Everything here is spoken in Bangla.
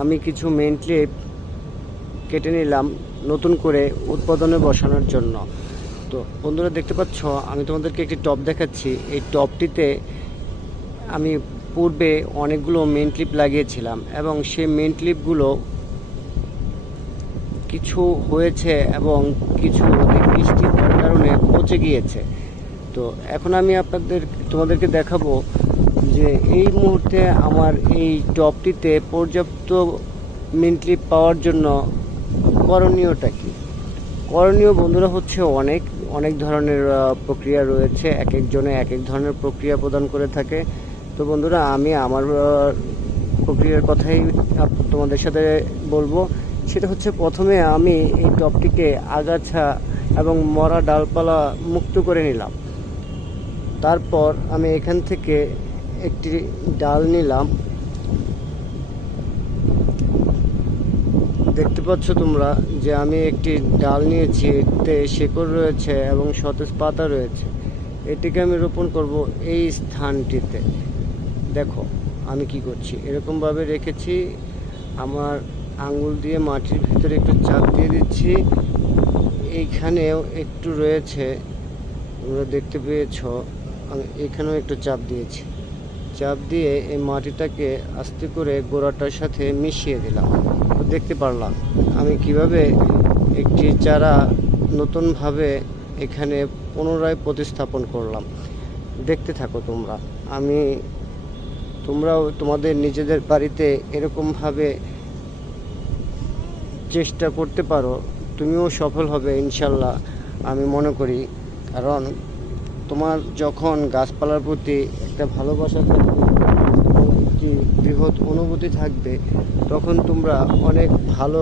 আমি কিছু মেন ক্লিপ কেটে নিলাম নতুন করে উৎপাদনে বসানোর জন্য। তো বন্ধুরা দেখতে পাচ্ছ, আমি তোমাদেরকে একটি টপ দেখাচ্ছি। এই টপটিতে আমি পূর্বে অনেকগুলো মেন ক্লিপ লাগিয়েছিলাম এবং সেই মেন ক্লিপগুলো কিছু হয়েছে এবং কিছু বৃষ্টি হওয়ার কারণে পচে গিয়েছে। তো এখন আমি আপনাদের, তোমাদেরকে দেখাবো যে এই মুহূর্তে আমার এই টপটিতে পর্যাপ্ত মেন পাওয়ার জন্য করণীয়টা কি? করণীয় বন্ধুরা হচ্ছে অনেক অনেক ধরনের প্রক্রিয়া রয়েছে, এক একজনে এক এক ধরনের প্রক্রিয়া প্রদান করে থাকে। তো বন্ধুরা, আমি আমার প্রক্রিয়ার কথাই তোমাদের সাথে বলব। সেটা হচ্ছে প্রথমে আমি এই টপটিকে আগাছা এবং মরা ডালপালা মুক্ত করে নিলাম। তারপর আমি এখান থেকে একটি ডাল নিলাম। দেখতে পাচ্ছ তোমরা যে আমি একটি ডাল নিয়েছি, এতে শেকড় রয়েছে এবং সতেজ পাতা রয়েছে। এটিকে আমি রোপণ করব এই স্থানটিতে। দেখো, আমি কি করছি? এরকমভাবে রেখেছি, আমার আঙ্গুল দিয়ে মাটির ভিতরে একটু চাপ দিয়ে দিচ্ছি। এইখানেও একটু রয়েছে, তোমরা দেখতে পেয়েছ, আমি এখানেও একটু চাপ দিয়েছি। চাপ দিয়ে এই মাটিটাকে আস্তে করে গোড়াটার সাথে মিশিয়ে দিলাম। দেখতে পারলাম, আমি কীভাবে একটি চারা নতুনভাবে এখানে পুনরায় প্রতিস্থাপন করলাম। দেখতে থাকো তোমরা, আমি, তোমরাও তোমাদের নিজেদের বাড়িতে এরকমভাবে চেষ্টা করতে পারো, তুমিও সফল হবে ইনশাল্লাহ, আমি মনে করি। কারণ তোমার যখন গাছপালার প্রতি একটা ভালোবাসা থাকবে, একটি বৃহৎ অনুভূতি থাকবে, তখন তোমরা অনেক ভালো